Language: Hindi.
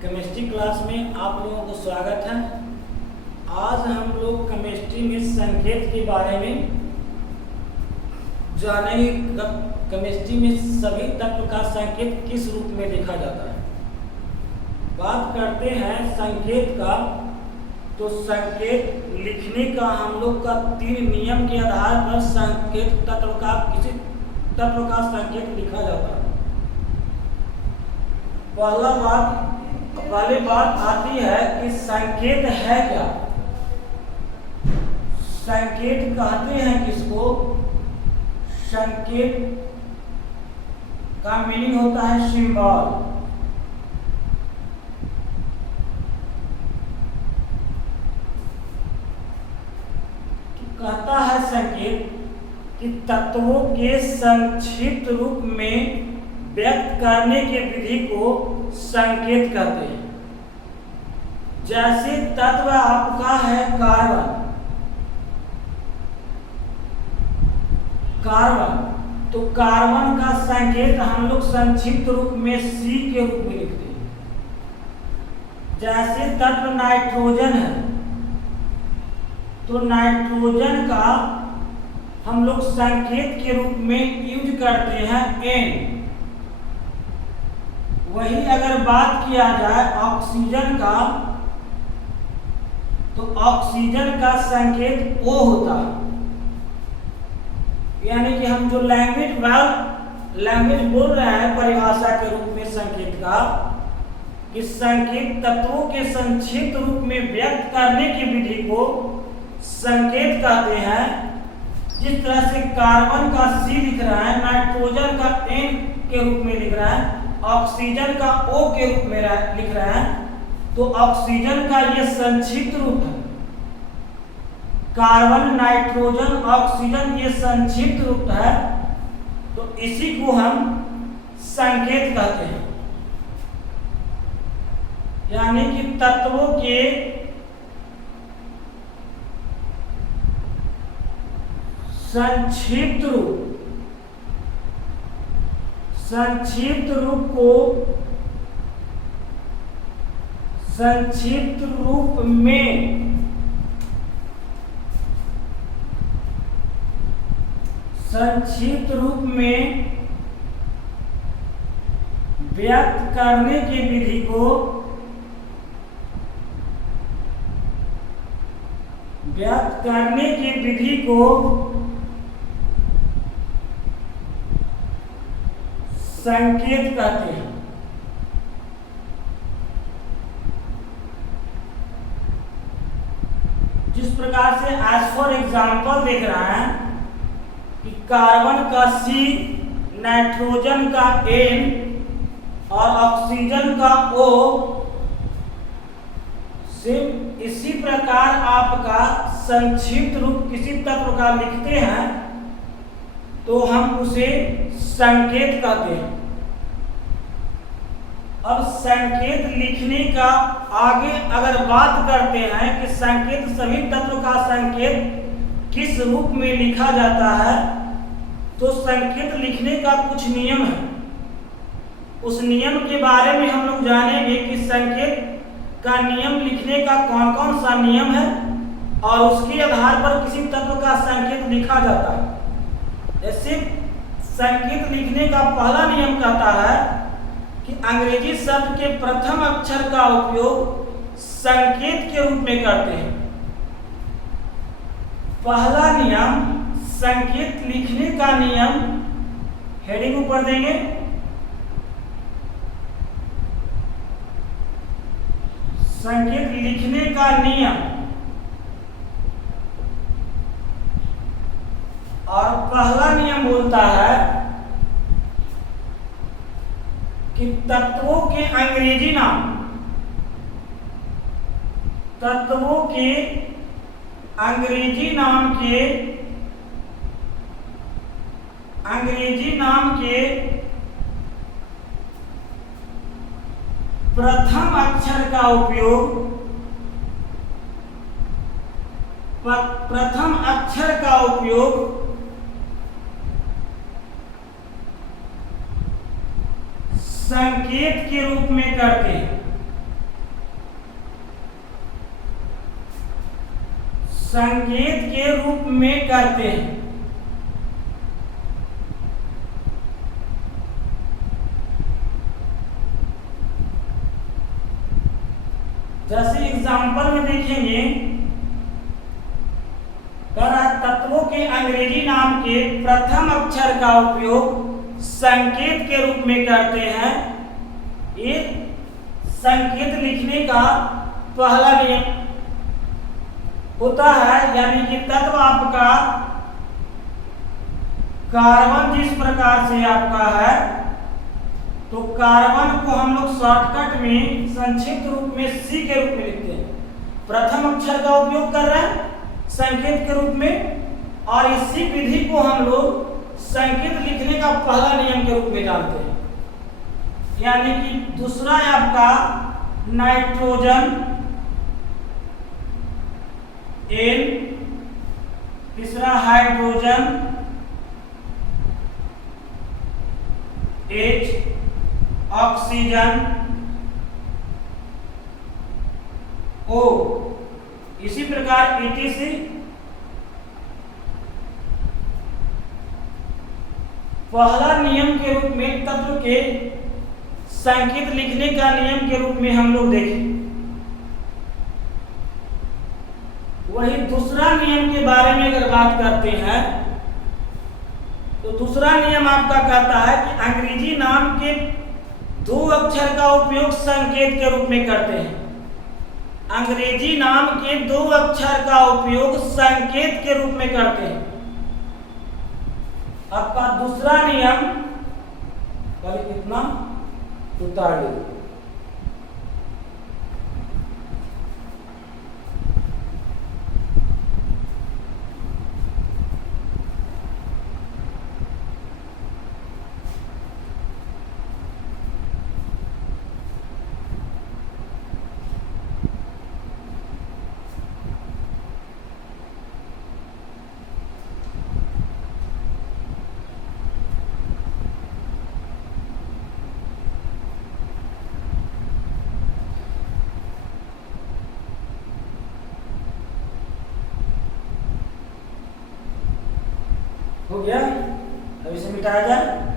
केमिस्ट्री क्लास में आप लोगों को स्वागत है। आज हम लोग केमिस्ट्री में संकेत के बारे में जानेंगे। केमिस्ट्री में सभी तत्व का संकेत किस रूप में लिखा जाता है। बात करते हैं संकेत का, तो संकेत लिखने का हम लोग का 3 नियम के आधार पर संकेत तत्व का किसी तत्व का संकेत लिखा जाता है। पहली बात आती है कि संकेत है क्या। संकेत कहते हैं किसको? संकेत का मीनिंग होता है सिंबल। कहता है संकेत कि तत्वों के संक्षिप्त रूप में व्यक्त करने के विधि को संकेत कहते हैं। जैसे तत्व आपका है कार्बन, तो कार्बन का संकेत हम लोग संक्षिप्त रूप में सी के रूप में लिखते हैं। जैसे तत्व नाइट्रोजन है, तो नाइट्रोजन का हम लोग संकेत के रूप में यूज करते हैं N। वही अगर बात किया जाए ऑक्सीजन का, तो ऑक्सीजन का संकेत O होता है। यानी कि हम जो लैंग्वेज बोल रहे हैं परिभाषा के रूप में संकेत का, कि संकेत तत्वों के संक्षिप्त रूप में व्यक्त करने की विधि को संकेत कहते हैं। जिस तरह से कार्बन का C लिख रहा है, नाइट्रोजन का N के रूप में लिख रहा है, ऑक्सीजन का O के रूप में लिख रहा है, तो ऑक्सीजन का यह संक्षिप्त रूप है। कार्बन, नाइट्रोजन, ऑक्सीजन ये संक्षिप्त रूप है, तो इसी को हम संकेत कहते हैं। यानी कि तत्वों के संक्षिप्त रूप में व्यक्त करने की विधि को संकेत कहते हैं। जिस प्रकार से एज फॉर एग्जाम्पल देख रहा है कि कार्बन का C, नाइट्रोजन का N और ऑक्सीजन का O, सिर्फ इसी प्रकार आपका संक्षिप्त रूप किसी तत्व का लिखते हैं तो हम उसे संकेत कहते हैं। अब संकेत लिखने का आगे अगर बात करते हैं कि संकेत सभी तत्व का संकेत किस रूप में लिखा जाता है, तो संकेत लिखने का कुछ नियम है। उस नियम के बारे में हम लोग जानेंगे कि संकेत का नियम लिखने का कौन कौन सा नियम है और उसके आधार पर किसी तत्व का संकेत लिखा जाता है। जैसे संकेत लिखने का पहला नियम कहता है कि अंग्रेजी शब्द के प्रथम अक्षर का उपयोग संकेत के रूप में करते हैं। पहला नियम संकेत लिखने का नियम, हेडिंग ऊपर देंगे, संकेत लिखने का नियम। और पहला नियम बोलता है कि तत्वों के अंग्रेजी नाम के प्रथम अक्षर का उपयोग संकेत के रूप में करते हैं। संकेत के रूप में करते हैं। जैसे एग्जाम्पल में देखेंगे, तत्वों के अंग्रेजी नाम के प्रथम अक्षर का उपयोग संकेत के रूप में करते हैं। ये संकेत लिखने का पहला नियम होता है, यानी कि तत्व आपका कार्बन जिस प्रकार से आपका है, तो कार्बन को हम लोग शॉर्टकट में संक्षिप्त रूप में सी के रूप में लिखते हैं। प्रथम अक्षर का उपयोग कर रहे हैं संकेत के रूप में, और इसी विधि को हम लोग संकेत लिखने का पहला नियम के रूप में जानते हैं। यानी कि दूसरा है आपका नाइट्रोजन N, तीसरा हाइड्रोजन H, ऑक्सीजन O। इसी प्रकार ETC पहला नियम के रूप में तत्व के संकेत लिखने का नियम के रूप में हम लोग देखें। वही दूसरा नियम के बारे में अगर बात करते हैं, तो दूसरा नियम आपका कहता है कि अंग्रेजी नाम के दो अक्षर का उपयोग संकेत के रूप में करते हैं। अंग्रेजी नाम के दो अक्षर का उपयोग संकेत के रूप में करते हैं। आपका दूसरा नियम कितना उतारिए, हो गया। अब इसे मिटाया जाए।